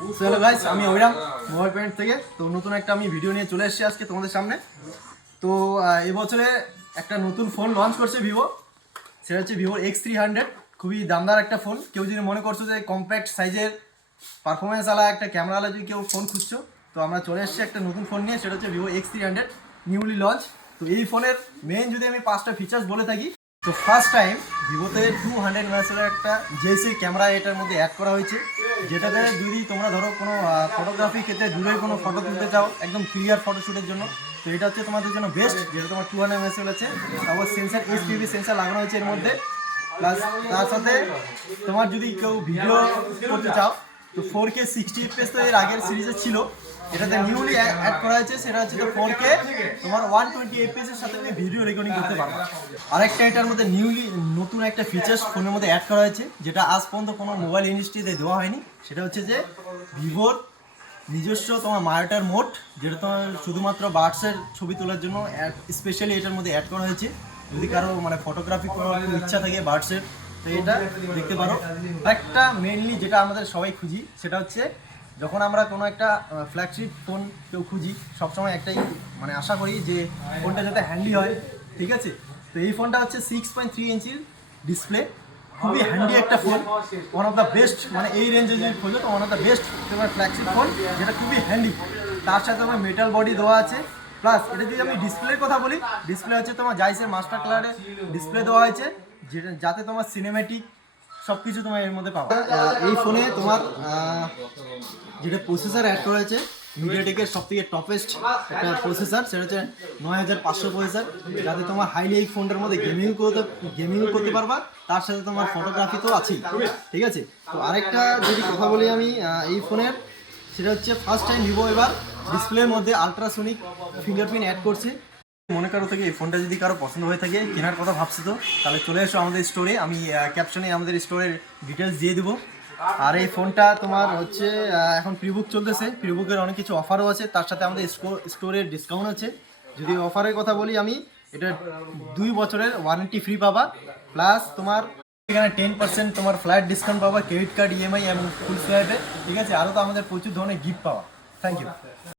So hello guys, আমি অবিরাম mobile point থেকে। তো নতুন একটা আমি ভিডিও নিয়ে চলে এসেছি আজকে তোমাদের সামনে। তো এবছরে একটা নতুন ফোন লঞ্চ করছে ভিভো, সেটা হচ্ছে ভিভো X300। খুবই দামদার একটা ফোন। কেউ যদি মনে করছো যে কম্প্যাক্ট সাইজের পারফরমেন্স আলা একটা ক্যামেরাওয়ালা যদি কেউ ফোন খুঁজছো, তো আমরা চলে এসেছি একটা নতুন ফোন নিয়ে, সেটা হচ্ছে ভিভো X300 নিউলি লঞ্চ। তো এই ফোনের মেন যদি আমি 5টা ফিচার্স বলে থাকি, তো ফার্স্ট টাইম ভিভোতে 200 মেগাপিক্সেলের একটা জেসি ক্যামেরা এটার মধ্যে অ্যাড করা হয়েছে, যেটাতে যদি তোমরা ধরো কোনো ফটোগ্রাফি ক্ষেত্রে দূরে কোনো ফটো তুলতে চাও একদম ক্লিয়ার ফটোশ্যুটের জন্য, তো এটা হচ্ছে তোমাদের জন্য বেস্ট। যেটা তোমার 200 মেগাপিক্সেল আছে, তারপর সেন্সার HPV সেন্সার লাগানো হয়েছে এর মধ্যে। প্লাস তার সাথে তোমার যদি কেউ ভিডিও করতে চাও, তো 4K 60 FPS তো এর আগের সিরিজে ছিল, এটাতে নিউলি অ্যাড করা হয়েছে, সেটা হচ্ছে তো 4K তোমার 120 FPS এর সাথে তুমি ভিডিও রেকর্ডিং করতে পারবে। আরেকটা এটার মধ্যে নিউলি নতুন একটা ফিচার্স ফোনের মধ্যে অ্যাড করা হয়েছে, যেটা আজ পর্যন্ত কোনো মোবাইল ইন্ডাস্ট্রিতে দেওয়া হয়নি। সেটা হচ্ছে যে ভিভোর নিজস্ব তোমার মায়োটার মোড, যেটা তোমার শুধুমাত্র বার্ডসের ছবি তোলার জন্য স্পেশালি এটার মধ্যে অ্যাড করা হয়েছে। যদি কারো মানে ফটোগ্রাফি করার ইচ্ছা থাকে বার্ডসের, তো এটা দেখতে পারো। একটা মেনলি যেটা আমাদের সবাই খুঁজি, সেটা হচ্ছে যখন আমরা কোনো একটা ফ্ল্যাগশিপ ফোন কেউ খুঁজি, সবসময় একটাই মানে আশা করি যে ফোনটা যাতে হ্যান্ডি হয়, ঠিক আছে? তো এই ফোনটা হচ্ছে 6.3 ইঞ্চির ডিসপ্লে, খুবই হ্যান্ডি একটা phone, one of the best. মানে এই রেঞ্জে যদি খোঁজো তো ওয়ান অফ দ্য বেস্ট তোমার ফ্ল্যাগশিপ ফোন, যেটা খুবই হ্যান্ডি। তার সাথে আমার মেটাল বডি দেওয়া আছে। প্লাস এটা যদি আমি ডিসপ্লের কথা বলি, ডিসপ্লে হচ্ছে তোমার জাইসের মাস্টার কালারে ডিসপ্লে দেওয়া হয়েছে, যেটা যাতে তোমার সিনেমেটিক সব কিছু তোমার এর মধ্যে পাবো। এই ফোনে তোমার যেটা প্রসেসর অ্যাড করা হয়েছে, মিডিয়াটেকের সব থেকে টপেস্ট একটা প্রসেসর, সেটা হচ্ছে 9500 প্রসেসর, যাতে তোমার হাইলি এই ফোনটার মধ্যে গেমিং করতে পারবা। তার সাথে তোমার ফটোগ্রাফি তো আছেই, ঠিক আছে? তো আরেকটা যদি কথা বলি আমি এই ফোনের, সেটা হচ্ছে ফার্স্ট টাইম ভিভো এবার ডিসপ্লের মধ্যে আলট্রাসোনিক ফিঙ্গারপ্রিন্ট অ্যাড করছে। মনে করো থেকে এই ফোনটা যদি কারো পছন্দ হয়ে থাকে, কেনার কথা ভাবছো, তো তাহলে চলে এসো আমাদের স্টোরে। আমি ক্যাপশনে আমাদের স্টোরের ডিটেলস দিয়ে দেবো। আর এই ফোনটা তোমার হচ্ছে এখন প্রিবুক চলতেছে, প্রিবুকের অনেক কিছু অফারও আছে, তার সাথে আমাদের স্টোরের ডিসকাউন্ট আছে। যদি অফারের কথা বলি আমি, এটা 2 বছরের ওয়ারেন্টি ফ্রি পাবা, প্লাস তোমার এখানে 10% তোমার ফ্ল্যাট ডিসকাউন্ট পাবা, ক্রেডিট কার্ড, EMI এবং ফুল সোয়াইপে, ঠিক আছে? আরও তো আমাদের প্রচুর ধরনের গিফট পাওয়া। Thank you.